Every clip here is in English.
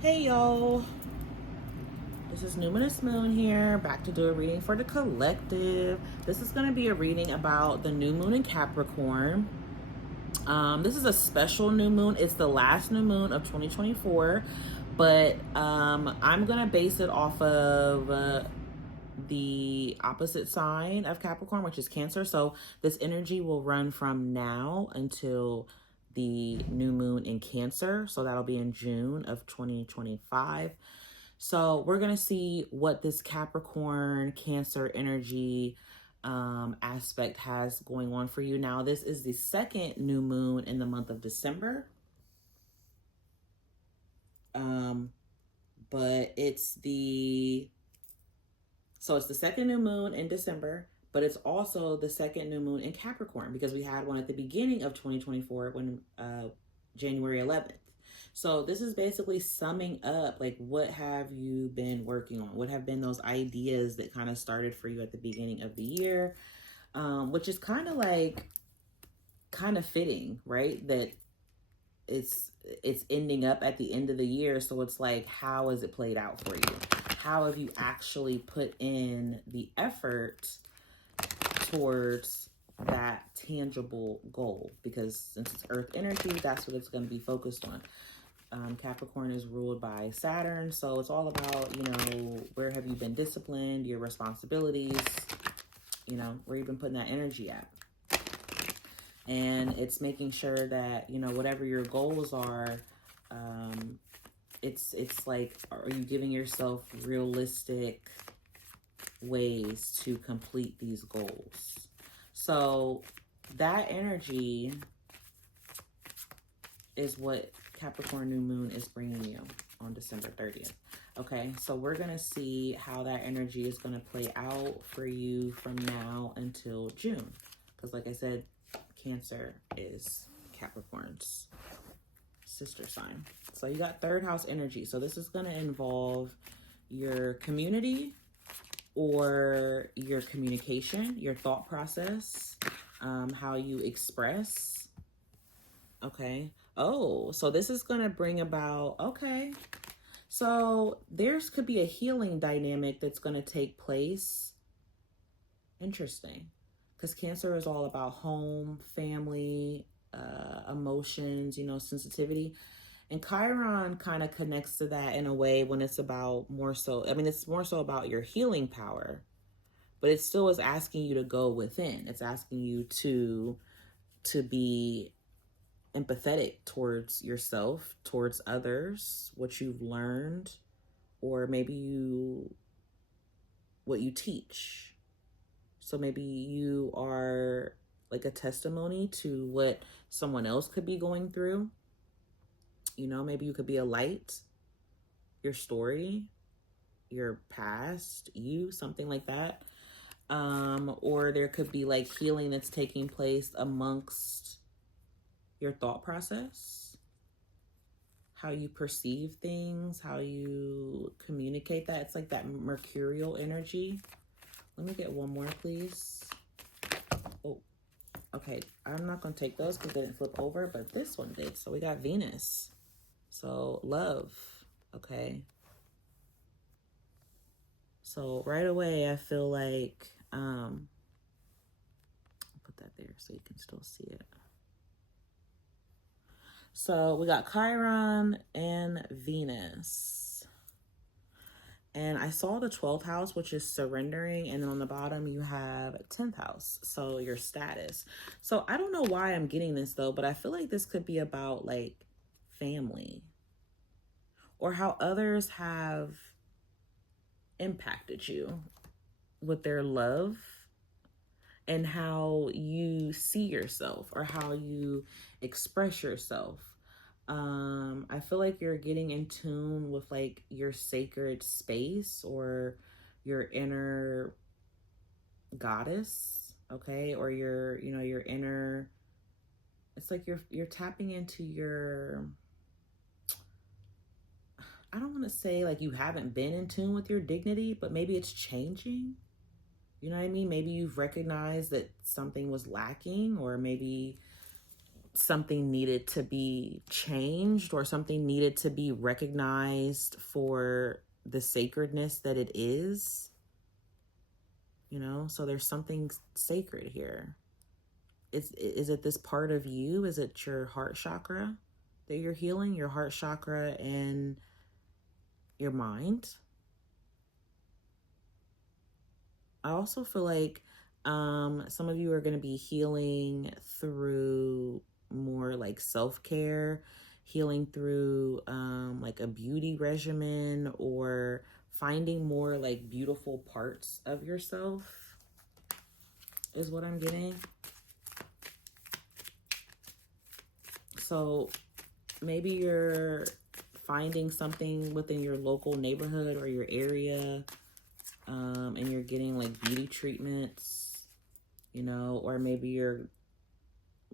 Hey yo, this is Numinous Moon here, back to do a reading for the collective. This is going to be a reading about the new moon in Capricorn. This is a special new moon. It's the last new moon of 2024, but I'm going to base it off of the opposite sign of Capricorn, which is Cancer. So this energy will run from now until the new moon in Cancer. So that'll be in June of 2025. So we're going to see what this Capricorn Cancer energy aspect has going on for you. Now, this is the second new moon in the month of December. But it's the second new moon in December, but it's also the second new moon in Capricorn because we had one at the beginning of 2024 when January 11th. So this is basically summing up, like, what have you been working on? What have been those ideas that kind of started for you at the beginning of the year? Which is kind of fitting, right? That it's ending up at the end of the year. So it's like, how has it played out for you? How have you actually put in the effort towards that tangible goal? Because since it's earth energy, that's what it's going to be focused on. Capricorn is ruled by Saturn, so it's all about, where have you been disciplined, your responsibilities, where you've been putting that energy at. And it's making sure that, whatever your goals are, it's like, are you giving yourself realistic ways to complete these goals? So that energy is what Capricorn new moon is bringing you on December 30th. Okay, so we're going to see how that energy is going to play out for you from now until June. Because like I said, Cancer is Capricorn's sister sign. So you got third house energy. So this is going to involve your community or your communication, your thought process, how you express. Okay. Oh, so this is going to bring about, okay. So there's could be a healing dynamic that's going to take place. Interesting. Because Cancer is all about home, family, emotions, sensitivity. And Chiron kind of connects to that in a way when it's about it's more so about your healing power, but it still is asking you to go within. It's asking you to be empathetic towards yourself, towards others, what you've learned, or maybe what you teach. So maybe you are like a testimony to what someone else could be going through. Maybe you could be a light, your story, your past, something like that. Or there could be like healing that's taking place amongst your thought process, how you perceive things, how you communicate that. It's like that mercurial energy. Let me get one more, please. Oh, okay. I'm not going to take those because they didn't flip over, but this one did. So we got Venus. So love. Okay. So right away, I feel like, I'll put that there so you can still see it. So we got Chiron and Venus. And I saw the 12th house, which is surrendering. And then on the bottom, you have 10th house. So your status. So I don't know why I'm getting this though, but I feel like this could be about like family or how others have impacted you with their love and how you see yourself or how you express yourself. I feel like you're getting in tune with like your sacred space or your inner goddess, okay? Or your inner, it's like you're tapping into your, I don't want to say like you haven't been in tune with your dignity, but maybe it's changing. You know what I mean? Maybe you've recognized that something was lacking, or maybe something needed to be changed or something needed to be recognized for the sacredness that it is, you know? So there's something sacred here. Is it this part of you? Is it your heart chakra that you're healing? Your heart chakra and your mind? I also feel like some of you are going to be healing through more like self-care, healing through like a beauty regimen, or finding more like beautiful parts of yourself is what I'm getting. So maybe you're finding something within your local neighborhood or your area, and you're getting like beauty treatments, you know, or maybe you're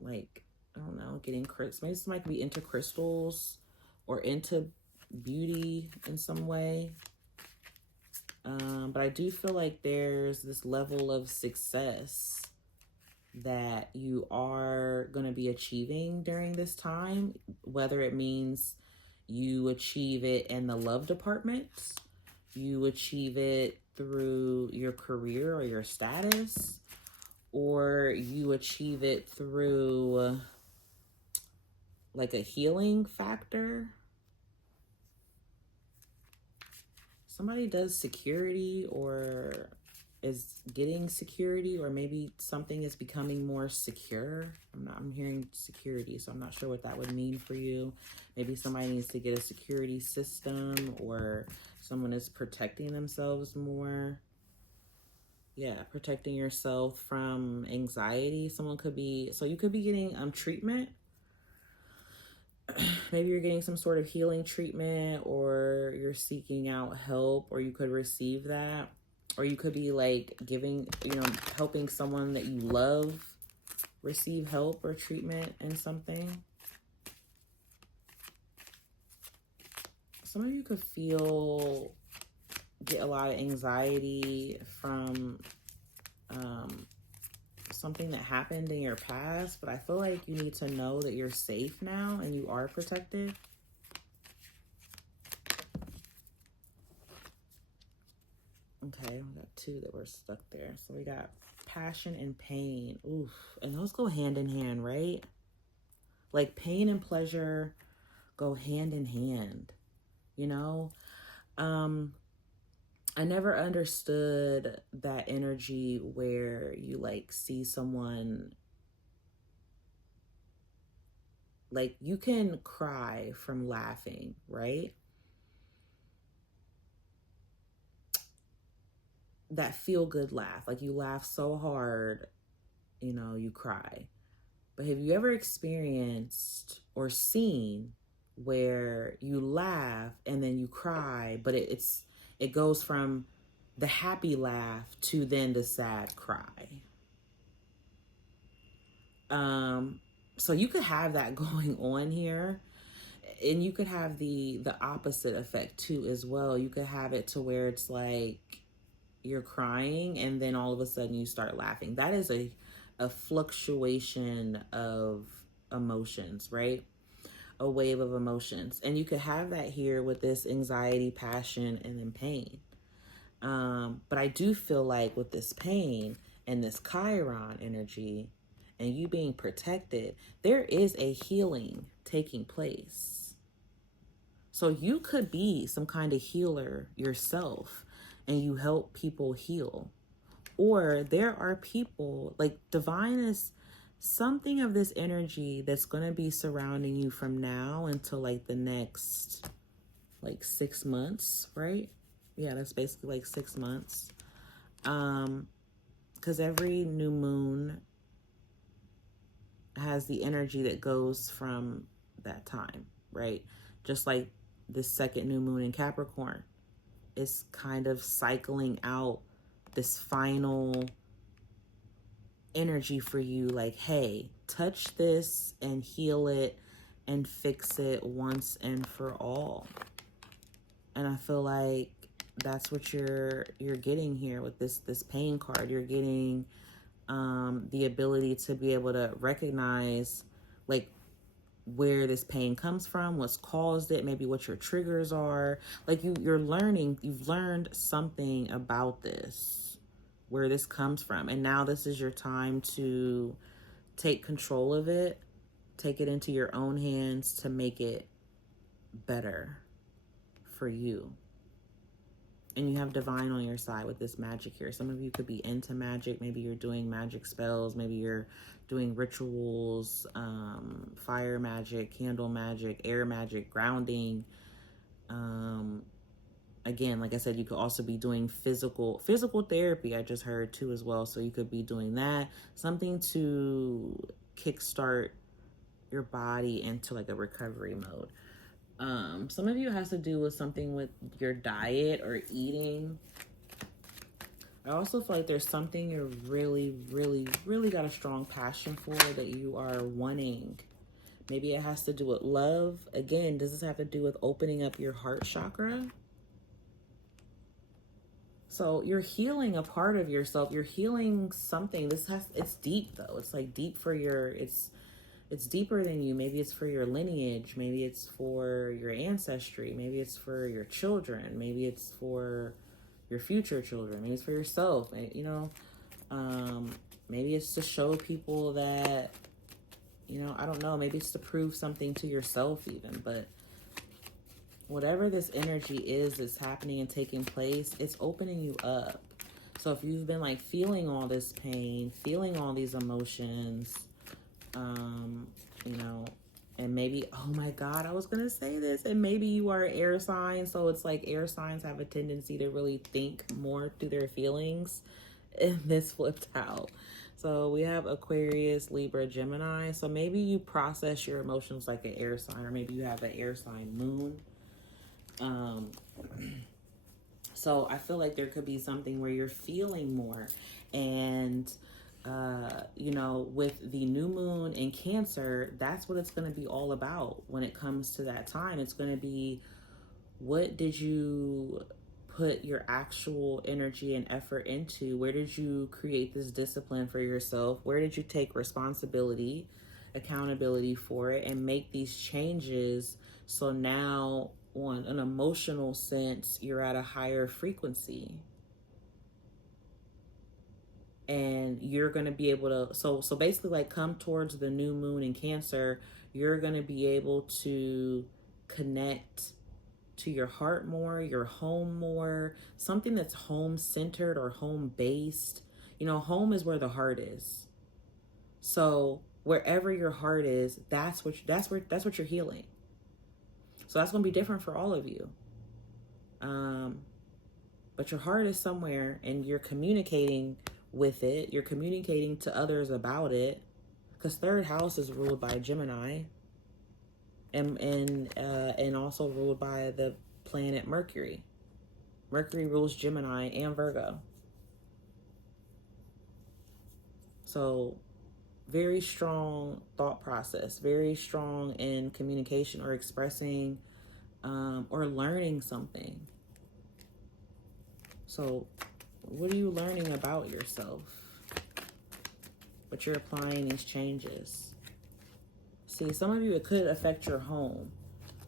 like, I don't know, getting crystals. Maybe somebody could be into crystals or into beauty in some way. But I do feel like there's this level of success that you are going to be achieving during this time, whether it means you achieve it in the love department, you achieve it through your career or your status, or you achieve it through like a healing factor. Somebody does security or is getting security, or maybe something is becoming more secure. I'm hearing security, so I'm not sure what that would mean for you. Maybe somebody needs to get a security system, or someone is protecting themselves more. Yeah, protecting yourself from anxiety. Someone could be, so you could be getting treatment. Maybe you're getting some sort of healing treatment, or you're seeking out help, or you could receive that. Or you could be like giving, you know, helping someone that you love receive help or treatment in something. Some of you could get a lot of anxiety from something that happened in your past, but I feel like you need to know that you're safe now and you are protected. Okay, we got two that were stuck there. So we got passion and pain. Oof. And those go hand in hand, right? Like pain and pleasure go hand in hand, you know? I never understood that energy where you like see someone, like you can cry from laughing, right? That feel good laugh, like you laugh so hard, you know, you cry. But have you ever experienced or seen where you laugh and then you cry, but it goes from the happy laugh to then the sad cry? So you could have that going on here, and you could have the opposite effect too as well. You could have it to where it's like you're crying and then all of a sudden you start laughing. That is a fluctuation of emotions, right? A wave of emotions. And you could have that here with this anxiety, passion, and then pain. But I do feel like with this pain and this Chiron energy and you being protected, there is a healing taking place. So you could be some kind of healer yourself and you help people heal. Or there are people, like divine is something of this energy that's going to be surrounding you from now until like the next like 6 months, right? Yeah, that's basically like 6 months. Because every new moon has the energy that goes from that time, right? Just like this second new moon in Capricorn is kind of cycling out this final energy for you, like, hey, touch this and heal it and fix it once and for all. And I feel like that's what you're getting here with this pain card. You're getting the ability to be able to recognize like where this pain comes from, what's caused it, maybe what your triggers are. Like you've learned something about this, where this comes from. And now this is your time to take control of it, take it into your own hands to make it better for you. And you have divine on your side with this magic here. Some of you could be into magic. Maybe you're doing magic spells. Maybe you're doing rituals, fire magic, candle magic, air magic, grounding. Again, like I said, you could also be doing physical therapy. I just heard too as well. So you could be doing that. Something to kickstart your body into like a recovery mode. Some of you has to do with something with your diet or eating. I also feel like there's something you're really, really, really got a strong passion for that you are wanting. Maybe it has to do with love. Again, does this have to do with opening up your heart chakra? So you're healing a part of yourself. You're healing something. It's deep though. It's like deep for it's deeper than you. Maybe it's for your lineage. Maybe it's for your ancestry. Maybe it's for your children. Maybe it's for your future children. Maybe it's for yourself. You know, maybe it's to show people that, you know, I don't know. Maybe it's to prove something to yourself even. But whatever this energy is that's happening and taking place, it's opening you up. So if you've been like feeling all this pain, feeling all these emotions, you know, and maybe, oh my God, I was going to say this, and maybe you are an air sign. So it's like air signs have a tendency to really think more through their feelings, and this flipped out. So we have Aquarius, Libra, Gemini. So maybe you process your emotions like an air sign, or maybe you have an air sign moon. So I feel like there could be something where you're feeling more, and you know, with the new moon in Cancer, that's what it's going to be all about when it comes to that time. It's going to be, what did you put your actual energy and effort into? Where did you create this discipline for yourself? Where did you take responsibility, accountability for it, and make these changes? So now, on an emotional sense, you're at a higher frequency. And you're going to be able to, so basically, like, come towards the new moon in Cancer, you're going to be able to connect to your heart more, your home more, something that's home centered or home based. You know, home is where the heart is. So wherever your heart is, that's what you're healing. So that's going to be different for all of you. But your heart is somewhere, and you're communicating with it. You're communicating to others about it, because third house is ruled by Gemini, and also ruled by the planet Mercury. Mercury rules Gemini and Virgo. So very strong thought process, very strong in communication or expressing or learning something. So what are you learning about yourself? But you're applying these changes. See, some of you, it could affect your home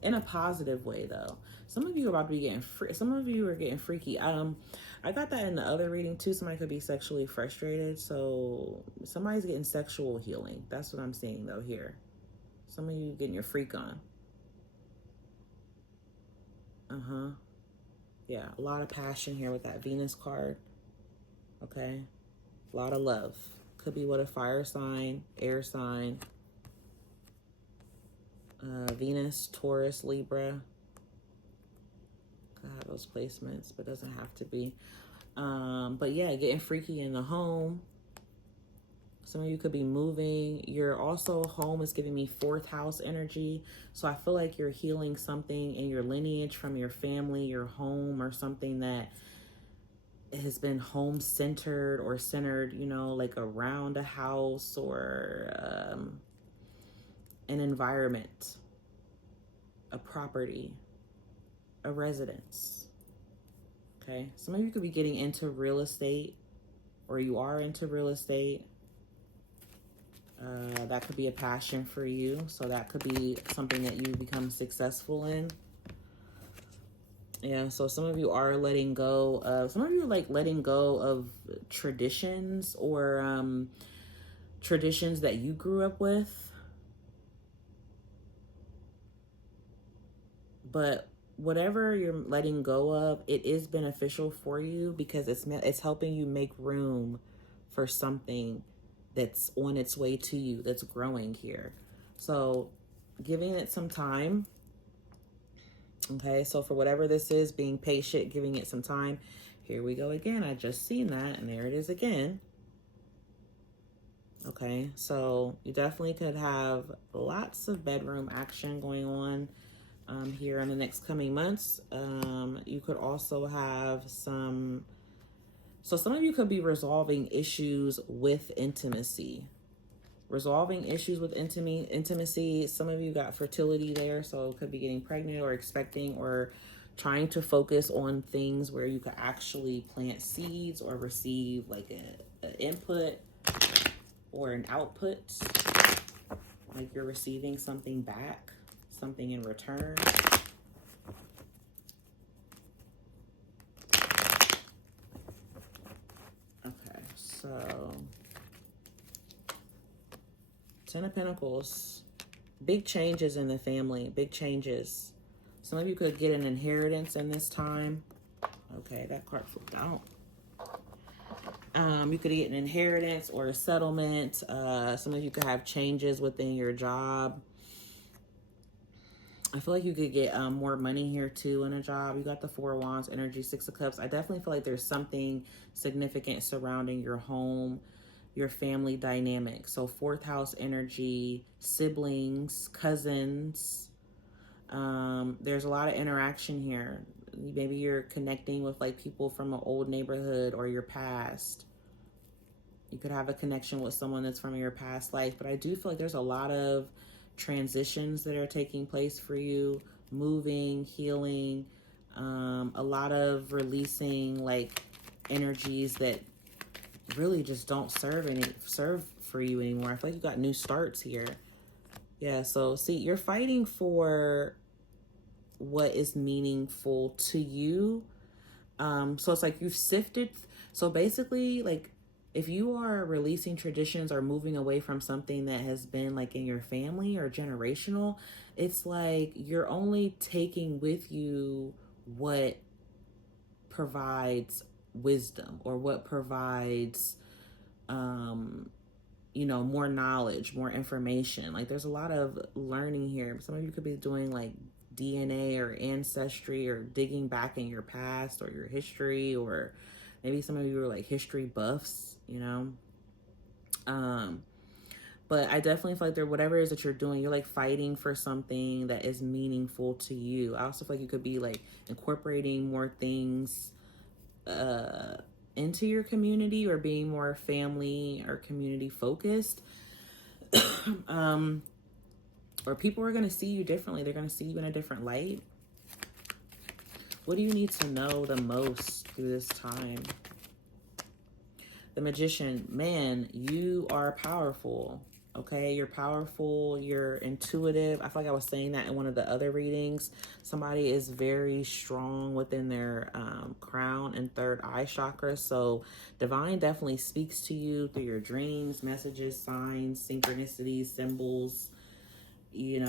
in a positive way, though. Some of you are about to be getting some of you are getting freaky. I got that in the other reading too. Somebody could be sexually frustrated, so somebody's getting sexual healing. That's what I'm seeing though here. Some of you getting your freak on. Yeah, a lot of passion here with that Venus card. Okay, a lot of love. Could be with a fire sign, air sign. Venus, Taurus, Libra. Could have those placements, but doesn't have to be. But yeah, getting freaky in the home. Some of you could be moving. You're also, home is giving me fourth house energy. So I feel like you're healing something in your lineage from your family, your home, or something that has been home centered or centered, you know, like around a house or an environment, a property, a residence. Okay. Some of you could be getting into real estate, or you are into real estate. That could be a passion for you. So that could be something that you become successful in. Yeah, so some of you are letting go of, some of you are like letting go of traditions or traditions that you grew up with. But whatever you're letting go of, it is beneficial for you because it's helping you make room for something that's on its way to you, that's growing here. So giving it some time. Okay, so for whatever this is, being patient, giving it some time. Here we go again. I just seen that, and there it is again. Okay, so you definitely could have lots of bedroom action going on here in the next coming months. You could also have some of you could be resolving issues with intimacy. Resolving issues with intimacy. Some of you got fertility there, so it could be getting pregnant or expecting or trying to focus on things where you could actually plant seeds or receive like an input or an output, like you're receiving something back, something in return. Okay, so Ten of Pentacles, big changes in the family, big changes. Some of you could get an inheritance in this time. Okay, that card flipped out. You could get an inheritance or a settlement. Some of you could have changes within your job. I feel like you could get more money here too in a job. You got the Four of Wands energy, Six of Cups. I definitely feel like there's something significant surrounding your home, your family dynamic. So fourth house energy, siblings, cousins. There's a lot of interaction here. Maybe you're connecting with like people from an old neighborhood or your past. You could have a connection with someone that's from your past life, but I do feel like there's a lot of transitions that are taking place for you, moving, healing, a lot of releasing like energies that really just don't serve for you anymore. I feel like you got new starts here. Yeah, so see, you're fighting for what is meaningful to you. So it's like you've sifted. So basically, like if you are releasing traditions or moving away from something that has been like in your family or generational, it's like you're only taking with you what provides wisdom or what provides more knowledge, more information. Like there's a lot of learning here. Some of you could be doing like DNA or ancestry or digging back in your past or your history, or maybe some of you are like history buffs, but I definitely feel like whatever it is that you're doing, you're like fighting for something that is meaningful to you. I also feel like you could be like incorporating more things into your community or being more family or community focused. Or people are going to see you differently. They're going to see you in a different light. What do you need to know the most through this time? The Magician, man, you are powerful. Okay, you're powerful, you're intuitive. I feel like I was saying that in one of the other readings. Somebody is very strong within their crown and third eye chakra. So divine definitely speaks to you through your dreams, messages, signs, synchronicities, symbols, you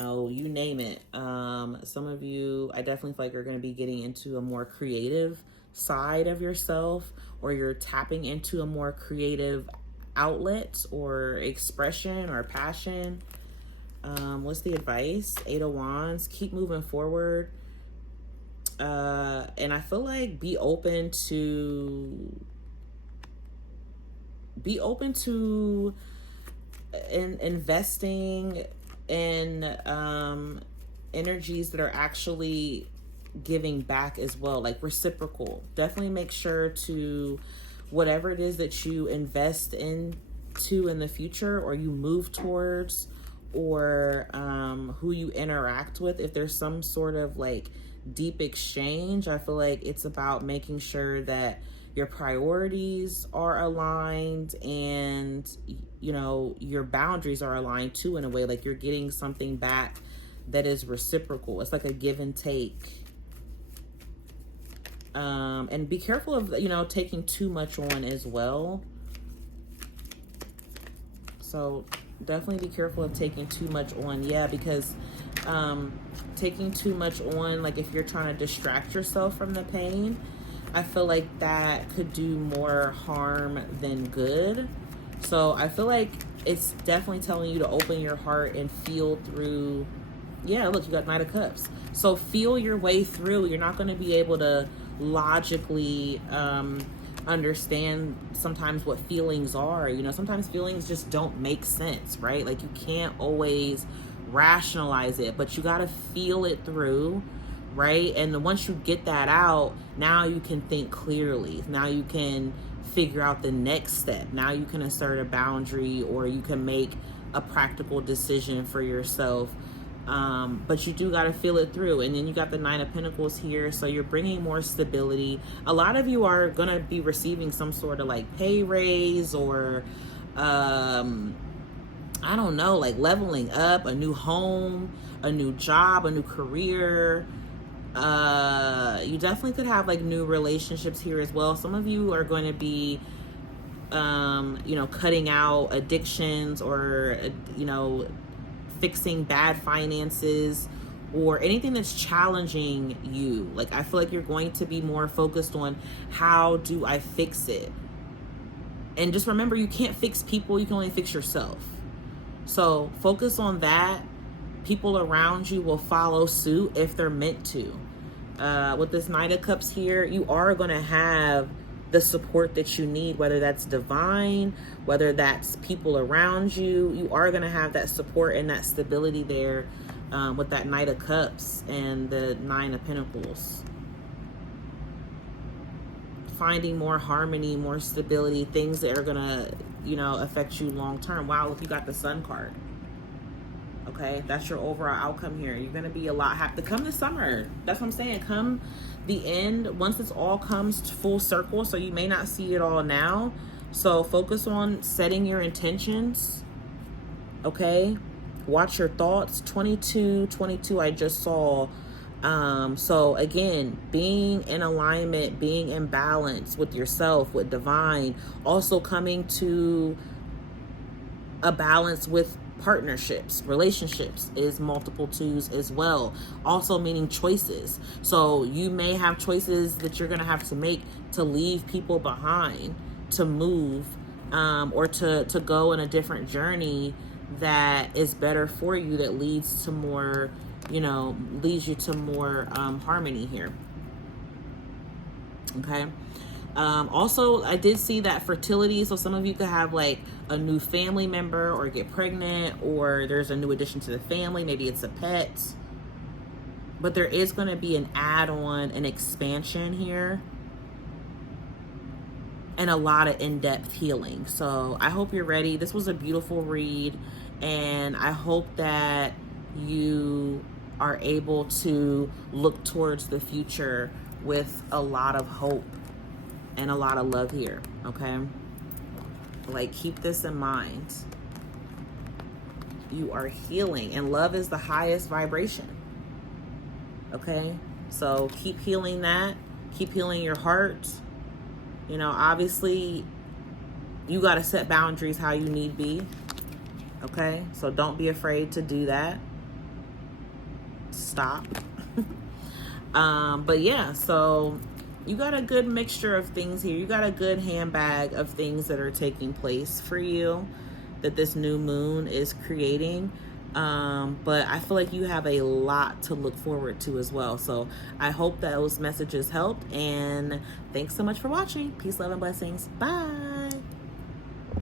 name it. Some of you, I definitely feel like you're going to be getting into a more creative side of yourself, or you're tapping into a more creative outlet or expression or passion. What's the advice? Eight of Wands, keep moving forward. And I feel like be open to investing in energies that are actually giving back as well, like reciprocal. Definitely make sure to, whatever it is that you invest into in the future or you move towards, or who you interact with, if there's some sort of like deep exchange, I feel like it's about making sure that your priorities are aligned, and you know, your boundaries are aligned too, in a way. Like you're getting something back that is reciprocal. It's like a give and take. And be careful of, you know, taking too much on as well. So definitely be careful of taking too much on. Yeah, because taking too much on, like if you're trying to distract yourself from the pain, I feel like that could do more harm than good. So I feel like it's definitely telling you to open your heart and feel through. Yeah, look, you got Knight of Cups. So feel your way through. You're not going to be able to logically understand sometimes what feelings are. You know, sometimes feelings just don't make sense, right? Like you can't always rationalize it, but you got to feel it through, right? And once you get that out, now you can think clearly. Now you can figure out the next step. Now you can assert a boundary, or you can make a practical decision for yourself. But you do got to feel it through. And then you got the Nine of Pentacles here. So you're bringing more stability. A lot of you are going to be receiving some sort of like pay raise, or, I don't know, like leveling up, a new home, a new job, a new career. You definitely could have like new relationships here as well. Some of you are going to be, you know, cutting out addictions, or, you know, fixing bad finances, or anything that's challenging you. Like I feel like you're going to be more focused on, how do I fix it? And just remember, you can't fix people, you can only fix yourself. So focus on that. People around you will follow suit if they're meant to. With this Knight of Cups here, you are going to have the support that you need, whether that's divine, whether that's people around you. You are going to have that support and that stability there, with that Knight of Cups and the Nine of Pentacles. Finding more harmony, more stability, things that are going to, you know, affect you long term. Wow, look, you got the Sun card. Okay, that's your overall outcome here. You're going to be a lot happy. Come this summer. That's what I'm saying. Come the end, once this all comes full circle. So you may not see it all now. So focus on setting your intentions. Okay, watch your thoughts. 22 I just saw. So again, being in alignment, being in balance with yourself, with divine, also coming to a balance with partnerships, relationships is multiple twos as well, also meaning choices. So you may have choices that you're going to have to make to leave people behind, to move, or to go in a different journey that is better for you, that leads to more, you know, leads you to more harmony here. Okay. Also, I did see that fertility. So some of you could have like a new family member, or get pregnant, or there's a new addition to the family. Maybe it's a pet. But there is going to be an add-on, an expansion here, and a lot of in-depth healing. So I hope you're ready. This was a beautiful read, and I hope that you are able to look towards the future with a lot of hope and a lot of love here. Okay, like keep this in mind. You are healing, and love is the highest vibration. Okay, so keep healing that. Keep healing your heart. You know, obviously you got to set boundaries how you need be. Okay, so don't be afraid to do that. Stop. But yeah, so you got a good mixture of things here. You got a good handbag of things that are taking place for you, that this new moon is creating. But I feel like you have a lot to look forward to as well. So I hope those messages helped, and thanks so much for watching. Peace, love, and blessings. Bye.